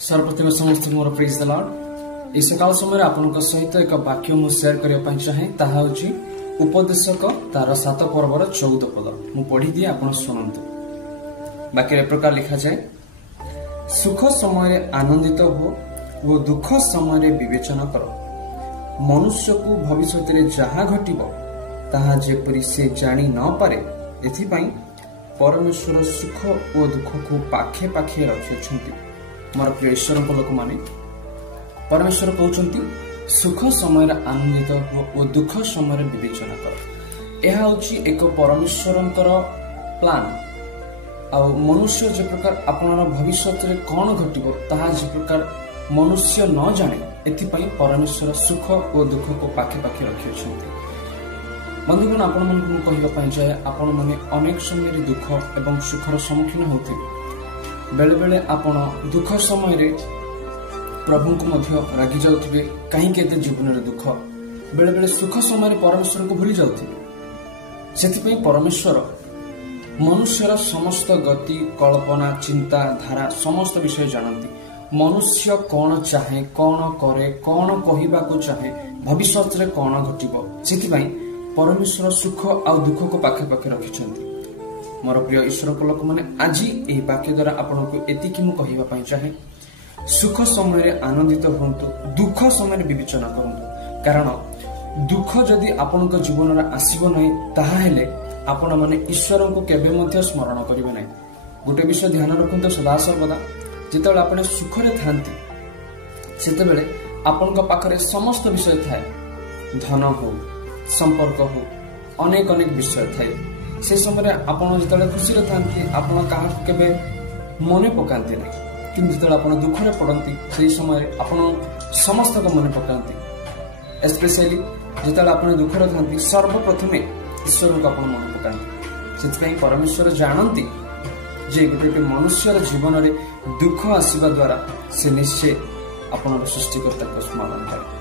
सर्वप्रथम समस्त मोर praise the Lord. इस सकाल समय आपनक सहित एक वाक्य मु शेयर करिया पई चाहे ताहा होची उपदेशक तार 7 पर्वर 14 पद मु पढ़ी दिए आपण सुनंतु। वाक्य प्रकार लिखा जाए, सुख समय रे आनंदित हो वो दुख समय रे विवेचना करो। मनुष्य को भविष्य रे जहा घटिबो ताहा जेपरि से जानी न पारे, एथिपई परमेश्वर सुख और दुख को पाखे पाखे रखिछंती। मोर प्रिय ईश्वर लोक माने परमेश्वर कहउछंती सुख समय आनंदित हो और दुख समय विवेचना कर। यह होची एक परमेश्वरंकर प्लान। आ मनुष्य जे प्रकार आपनर भविष्य रे कोन घटिबो ताहा जे प्रकार मनुष्य न जाने, एथिपई परमेश्वर सुख और दुख को पाखे पाखे रखिछंती। बंधुगण, आपण मन को कहबा पई जाय, आपण माने अनेक समय रे दुख एवं सुखर सम्मुखीन होते। बेले बेले आपण दुख समय रे प्रभु को मध्य रागी जाउथिबे, कहीं केते जीवन रे दुख। बेले बेले सुख समय रे परमेश्वर को भूली जाउथिबे। सेथिपई परमेश्वर मनुष्यर समस्त गति कल्पना चिंता धारा समस्त विषय जानती। मनुष्य कौन चाहे, कौन करे, कौन कहबा को चाहे, भविष्य रे कौन घटिबो, सेथिपई परमेश्वर सुख आ दुख को पाखे पाखे रखिछंती। मोर प्रिय ईश्वर लोक माने आज एही वाक्य द्वारा आपनको एतिकी मु कहबा पई चाहे, सुख समय रे आनंदित होंतु, दुख समय रे विवेचना करंतु। कारण दुख जदि आपनक जीवन रे आसीबो नै, ताहा हेले आपण माने ईश्वर को केबे मध्य स्मरण करिवे नै। गोटे विषय ध्यान रखंतु, सदा सर्वदा जेतेबेले आपण सुख रे थांती सेतेबेले आपनक पाखरे समस्त विषय थाए। धन हो, संपर्क हो, अनेक अनेक विषय थाए। से समय आपण जेतेबेले खुशी रे थांती आपण काहा केबे मने पकांती नै, किंतु जेतेबेले आपण दुख रे पड़ंती सेही समय आपण समस्त को मने पकांती। स्पेशली जेतेबेले आपण दुख रे थांती सर्वप्रथमे ईश्वर को आपण मने पकांती। सेतपई परमेश्वर जानंती जे गोटे मनुष्यर जीवन रे दुख आसीबा द्वारा से निश्चय आपण सृष्टिकर्ता को स्मरण करे।